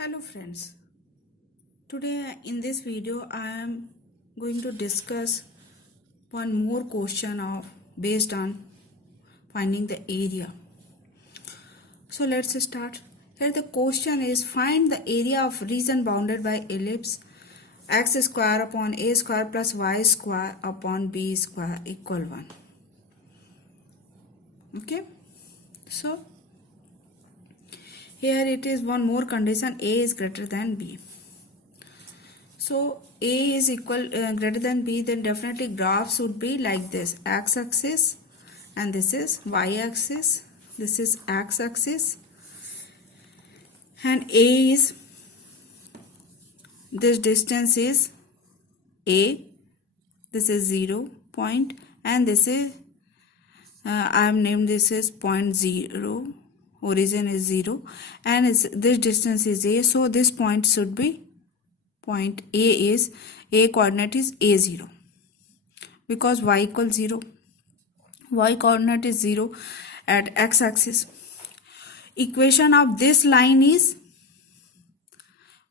Hello friends, today in this video I am going to discuss one more question based on finding the area. So let's start. Here the question is, find the area of region bounded by ellipse x square upon a square plus y square upon b square equal 1. Okay, so here it is one more condition, a is greater than b. So a is greater than b, then definitely graph would be like this: x-axis and this is y-axis, this is x-axis, and a is, this distance is a, this is 0 point, and this is I have named this as point 0, origin is 0, and this distance is a, so this point should be point a coordinate is a0 because y equals 0, y coordinate is 0 at x-axis. Equation of this line is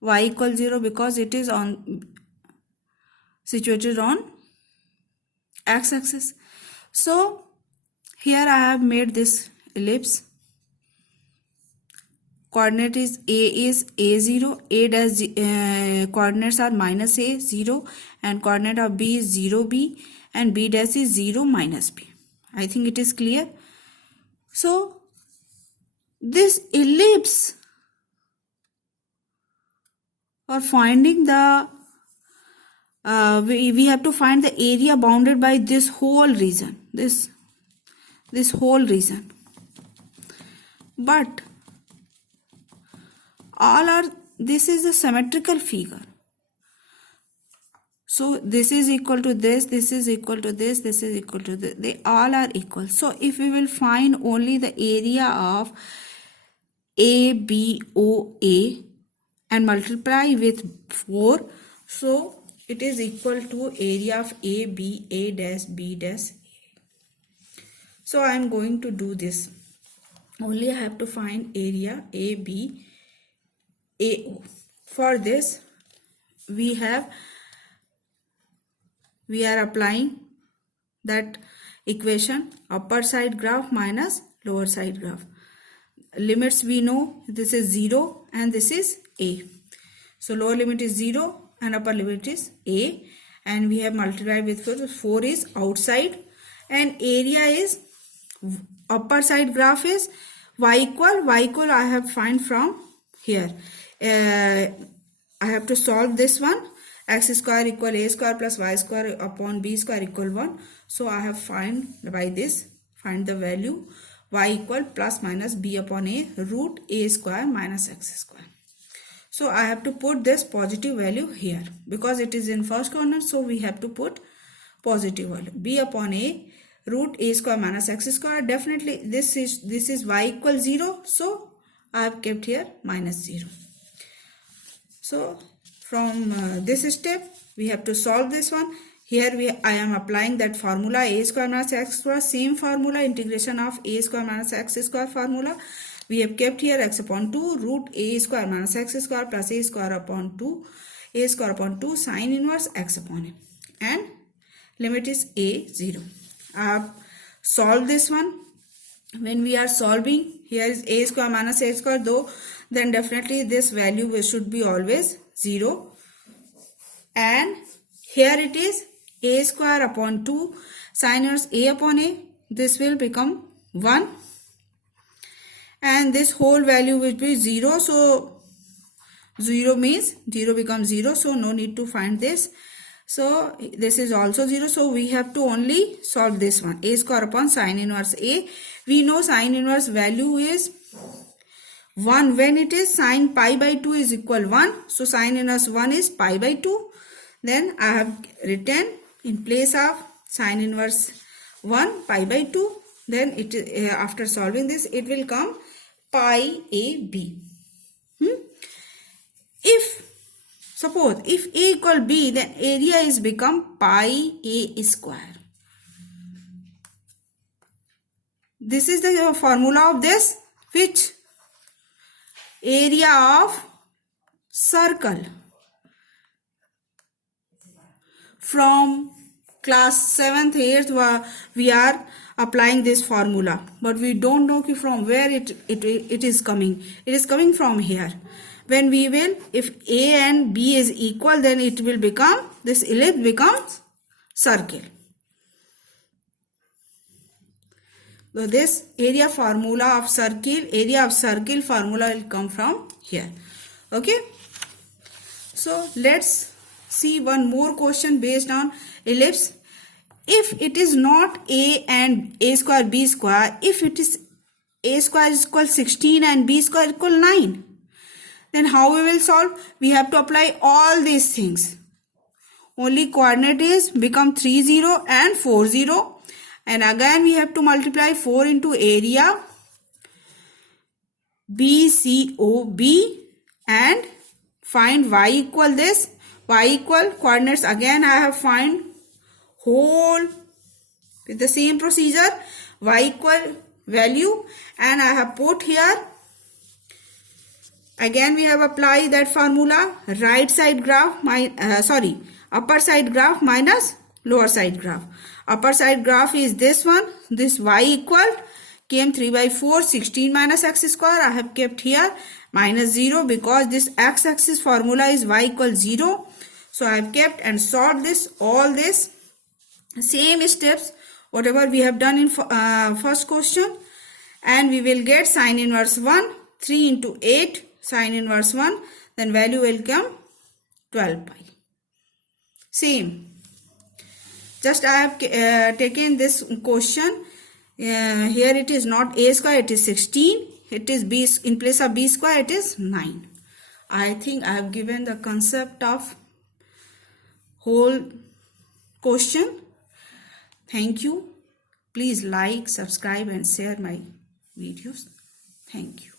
y equals 0 because it is situated on x-axis. So here I have made this ellipse. Coordinate is a0, a dash coordinates are minus a, 0, and coordinate of b is 0b, and b dash is 0 minus b. I think it is clear. So this ellipse, for finding the we have to find the area bounded by this whole region, this whole region, but this is a symmetrical figure. So this is equal to this is equal to this is equal to this, they all are equal. So if we will find only the area of ABOA and multiply with 4, so it is equal to area of ABA dash B dash A. So I am going to do this. Only I have to find area ABAO. For this we are applying that equation, upper side graph minus lower side graph. Limits we know, this is 0 and this is a. So lower limit is 0 and upper limit is a, and we have multiplied with 4. 4 is outside, and area is, upper side graph is y equal I have find from here. I have to solve this one. X square equal a square plus y square upon b square equal 1. So I have find the value y equal plus minus b upon a root a square minus x square. So I have to put this positive value here because it is in first corner, so we have to put positive value. B upon a root a square minus x square. Definitely this is y equal 0, so I have kept here minus 0. So from this step we have to solve this one. Here I am applying that formula a square minus x square, same formula, integration of a square minus x square formula. We have kept here x upon 2 root a square minus x square plus a square upon 2 sine inverse x upon a, and limit is a 0. I have solved this one. When we are solving, here is a square minus a square, though, then definitely this value should be always 0, and here it is a square upon 2 sine inverse a upon a, this will become 1, and this whole value will be 0, so 0 means 0 becomes 0, so no need to find this. So this is also 0, so we have to only solve this one, a square upon sine inverse a. We know sine inverse value is 1 when it is sine pi by 2 is equal 1. So sine inverse 1 is pi by 2. Then I have written in place of sine inverse 1 pi by 2. Then it after solving this, it will come pi AB. Suppose if a equal b, then area is become pi a square. This is the formula of this, which area of circle. From class 7th 8th we are applying this formula, but we don't know from where it is coming. It is coming from here. When we will, if A and B is equal, then it will become, this ellipse becomes circle. So this area of circle formula will come from here. Okay. So let's see one more question based on ellipse. If it is not A and A square B square, if it is A square is equal 16 and B square equal 9, then how we will solve? We have to apply all these things. Only coordinate is become 3 0 and 4 0, and again we have to multiply 4 into area BCOB and find y equal this. Y equal coordinates, again I have find whole with the same procedure, y equal value, and I have put here. Again we have applied that formula, right side graph upper side graph minus lower side graph. Upper side graph is this one. This y equal came 3/4, 16 minus x square. I have kept here minus 0 because this x-axis formula is y equals 0. So I have kept and solved this, all this same steps whatever we have done in first question, and we will get sine inverse 1, 3 into 8 sine inverse 1, then value will come 12 pi. Same. Just I have taken this question. Here it is not A square, it is 16. It is B, in place of B square it is 9. I think I have given the concept of whole question. Thank you. Please like, subscribe and share my videos. Thank you.